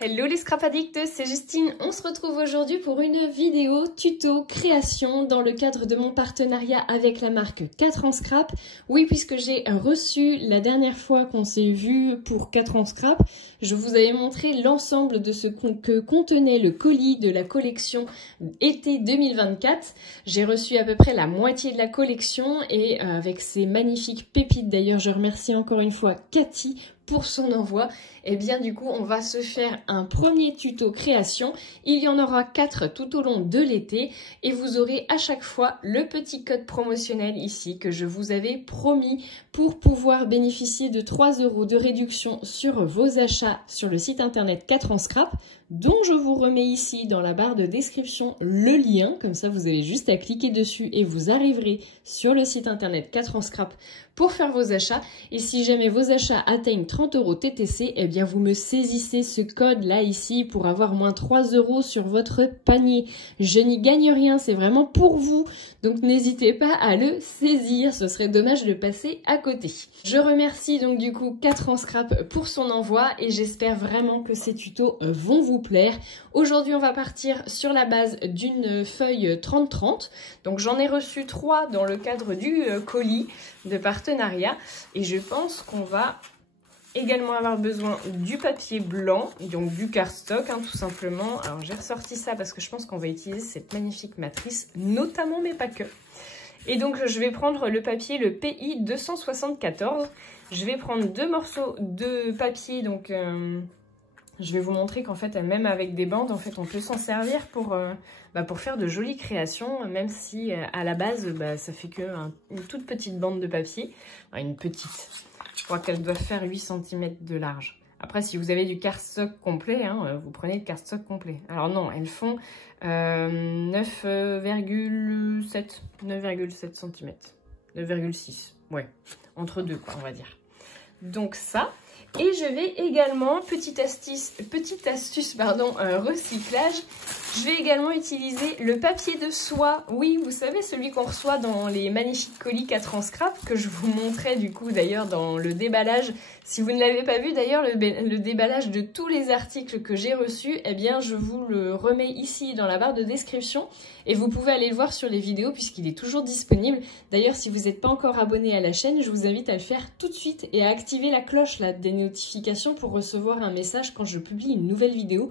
Hello les scrap addicts, c'est Justine. On se retrouve aujourd'hui pour une vidéo tuto création dans le cadre de mon partenariat avec la marque 4 ans scrap. Oui, puisque j'ai reçu la dernière fois qu'on s'est vu pour 4 ans scrap, je vous avais montré l'ensemble de ce que contenait le colis de la collection été 2024. J'ai reçu à peu près la moitié de la collection et avec ces magnifiques pépites, d'ailleurs je remercie encore une fois Cathy pour son envoi. Et bien du coup on va se faire un premier tuto création. Il y en aura 4 tout au long de l'été et vous aurez à chaque fois le petit code promotionnel ici que je vous avais promis pour pouvoir bénéficier de 3 € de réduction sur vos achats sur le site internet 4 ans scrap, dont je vous remets ici dans la barre de description le lien, comme ça vous avez juste à cliquer dessus et vous arriverez sur le site internet 4 ans scrap pour faire vos achats. Et si jamais vos achats atteignent 30 € TTC, eh bien vous me saisissez ce code là ici pour avoir moins 3 € sur votre panier. Je n'y gagne rien, c'est vraiment pour vous, donc n'hésitez pas à le saisir, ce serait dommage de passer à côté. Je remercie donc du coup 4 ans scrap pour son envoi et j'espère vraiment que ces tutos vont vous plaire. Aujourd'hui on va partir sur la base d'une feuille 30-30, donc j'en ai reçu 3 dans le cadre du colis de partenariat et je pense qu'on va également avoir besoin du papier blanc, donc du cardstock tout simplement. Alors j'ai ressorti ça parce que je pense qu'on va utiliser cette magnifique matrice, notamment mais pas que. Et donc je vais prendre le papier, le PI 274. Je vais prendre 2 morceaux de papier, donc je vais vous montrer qu'en fait même avec des bandes, en fait on peut s'en servir pour faire de jolies créations, même si à la base ça fait que une toute petite bande de papier, enfin, une petite. Je crois qu'elle doit faire 8 cm de large. Après, si vous avez du cardstock complet, vous prenez le cardstock complet. Alors non, elles font 9,7 cm. 9,6, ouais. Entre deux, quoi, on va dire. Donc ça. Et je vais également, petite astuce, recyclage, je vais également utiliser le papier de soie. Oui, vous savez, celui qu'on reçoit dans les magnifiques colis 4 ans scrap, que je vous montrais du coup d'ailleurs dans le déballage. Si vous ne l'avez pas vu d'ailleurs, le déballage de tous les articles que j'ai reçus, eh bien je vous le remets ici dans la barre de description. Et vous pouvez aller le voir sur les vidéos puisqu'il est toujours disponible. D'ailleurs, si vous n'êtes pas encore abonné à la chaîne, je vous invite à le faire tout de suite et à activer la cloche là, des notifications pour recevoir un message quand je publie une nouvelle vidéo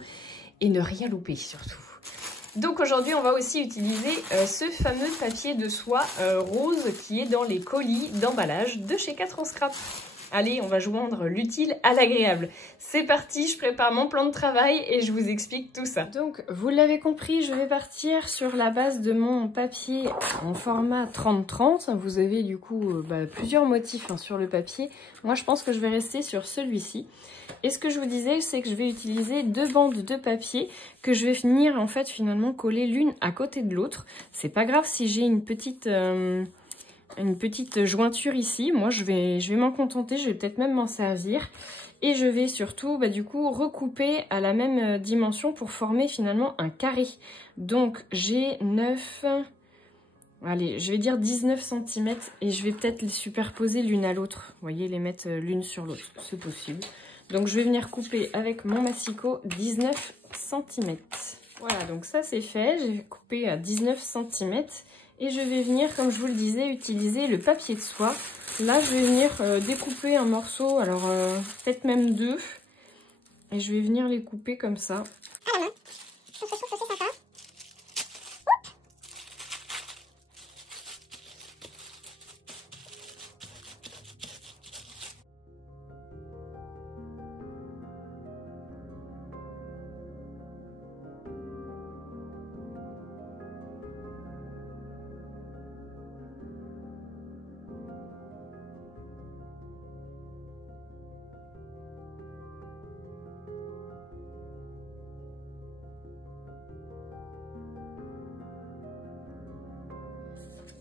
et ne rien louper surtout. Donc aujourd'hui, on va aussi utiliser ce fameux papier de soie rose qui est dans les colis d'emballage de chez 4 ans scrap. Allez, on va joindre l'utile à l'agréable. C'est parti, je prépare mon plan de travail et je vous explique tout ça. Donc, vous l'avez compris, je vais partir sur la base de mon papier en format 30-30. Vous avez du coup plusieurs motifs sur le papier. Moi, je pense que je vais rester sur celui-ci. Et ce que je vous disais, c'est que je vais utiliser 2 bandes de papier que je vais venir en fait finalement coller l'une à côté de l'autre. C'est pas grave si j'ai une petite jointure ici. Moi je vais m'en contenter, je vais peut-être même m'en servir. Et je vais surtout du coup recouper à la même dimension pour former finalement un carré. Donc j'ai 9, allez je vais dire 19 cm et je vais peut-être les superposer l'une à l'autre. Vous voyez, les mettre l'une sur l'autre, c'est possible. Donc je vais venir couper avec mon massicot 19 cm. Voilà, donc ça c'est fait, j'ai coupé à 19 cm. Et je vais venir, comme je vous le disais, utiliser le papier de soie. Là, je vais venir découper un morceau, alors peut-être même 2. Et je vais venir les couper comme ça.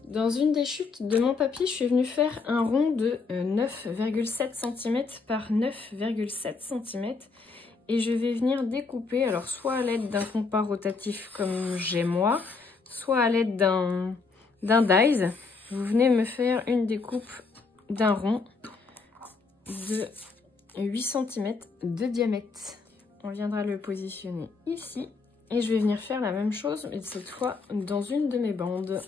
Dans une des chutes de mon papier, je suis venue faire un rond de 9,7 cm par 9,7 cm. Et je vais venir découper, alors soit à l'aide d'un compas rotatif comme j'ai moi, soit à l'aide d'un dies. Vous venez me faire une découpe d'un rond de 8 cm de diamètre. on viendra le positionner ici. Et je vais venir faire la même chose, mais cette fois dans une de mes bandes.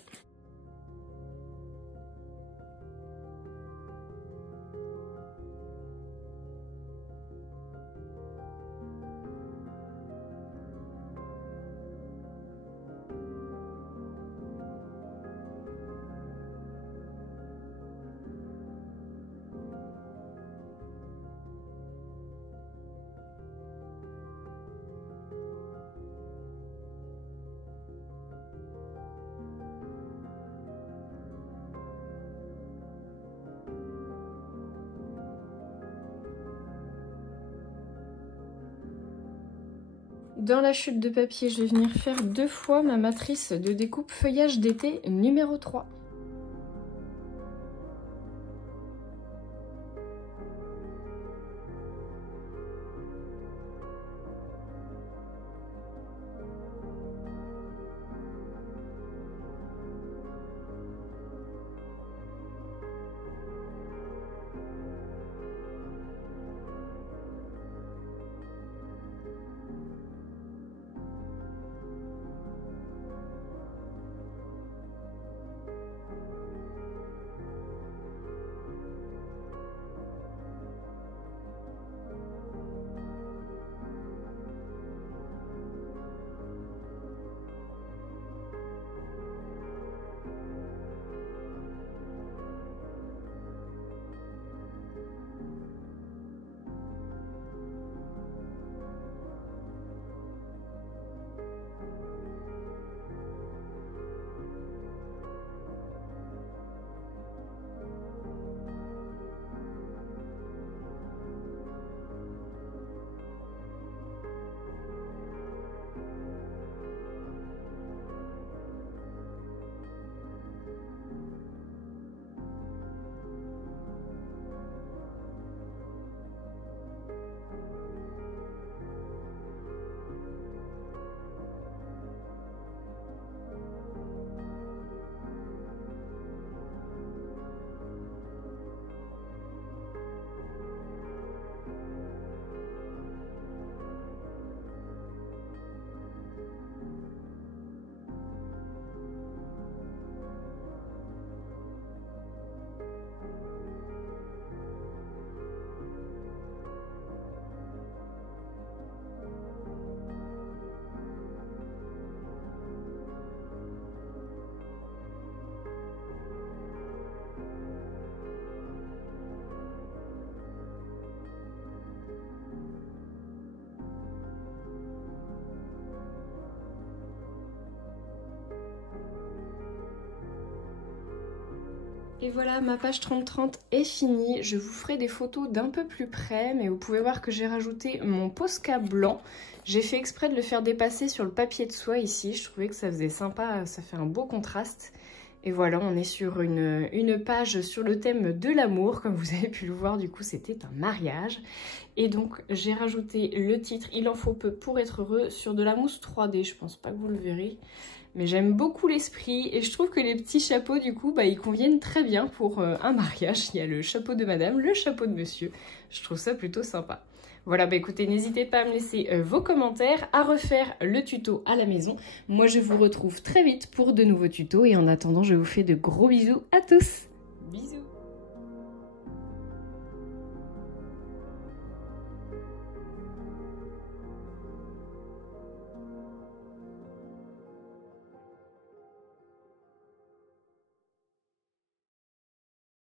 Dans la chute de papier, je vais venir faire 2 fois ma matrice de découpe feuillage d'été numéro 3. Et voilà, ma page 30-30 est finie. Je vous ferai des photos d'un peu plus près, mais vous pouvez voir que j'ai rajouté mon Posca blanc. J'ai fait exprès de le faire dépasser sur le papier de soie ici. Je trouvais que ça faisait sympa, ça fait un beau contraste. Et voilà, on est sur une page sur le thème de l'amour. Comme vous avez pu le voir, du coup, c'était un mariage. Et donc, j'ai rajouté le titre « Il en faut peu pour être heureux » sur de la mousse 3D. Je pense pas que vous le verrez. Mais j'aime beaucoup l'esprit et je trouve que les petits chapeaux, du coup, ils conviennent très bien pour un mariage. Il y a le chapeau de madame, le chapeau de monsieur. Je trouve ça plutôt sympa. Voilà, écoutez, n'hésitez pas à me laisser vos commentaires, à refaire le tuto à la maison. Moi, je vous retrouve très vite pour de nouveaux tutos et en attendant, je vous fais de gros bisous à tous. Bisous.